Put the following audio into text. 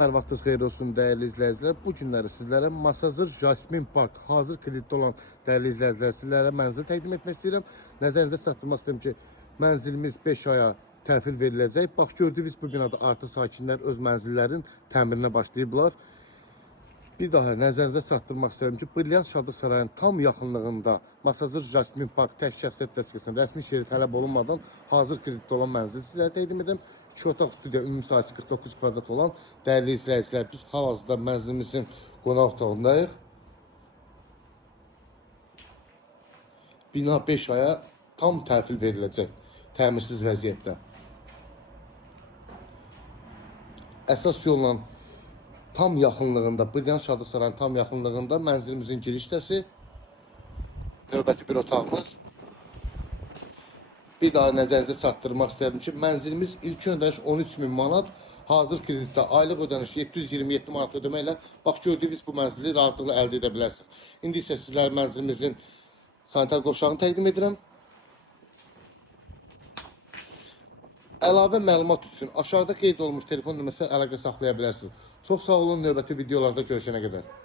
Hər vaxtınız xeyir olsun dəyərli izləyicilər. Bu günləri sizlərə Masazır Jasmin Park hazır kreditdə olan dəyərli izləyicilər sizlərə mənzil təqdim etmək istəyirəm. Nəzərinizə çatdırmaq istəyirəm ki, mənzilimiz 5 aya təhvil veriləcək. Bax gördüyünüz bu binada artıq sakinlər öz mənzillərin təmirinə başlayıblar. Bir daha nəzərinizə çatdırmaq istəyirəm ki, Brilliant Şadlıq Sarayının tam yaxınlığında Masazır Jasmin Park tək şəxsiyyət vəsiqəsinin rəsmi şeiri tələb olunmadan hazır kreditdə olan mənzil sizlərə təqdim edirəm. 2 otaq studiya ümumi sahəsi 49 kvadrat olan dəyərli izləyicilər, biz hal-hazırda mənzilimizin qonaq otağındayıq. Bina 5 aya tam təhvil veriləcək, təmirsiz vəziyyətdə. Əsas yolla tam yaxınlığında, Brilliant Şadlıq Sarayının tam yaxınlığında mənzilimizin giriş hissəsi, növbəti bir otağımız. Bir daha nəzərinizə çatdırmaq istədim ki, mənzilimiz ilk ödəniş 13.000 manat, hazır kreditdə aylıq ödəniş 727 manat ödəməklə, bax gördüyünüz bu mənzili rahatlıqla əldə edə bilərsiniz. İndi isə sizlər mənzilimizin sanitar qovşağını təqdim edirəm. Əlavə məlumat üçün aşağıda qeyd olunmuş telefon nömrəsinə əlaqə saxlaya bilərsiniz. Çox sağ olun, növbəti videolarda görüşənə qədər.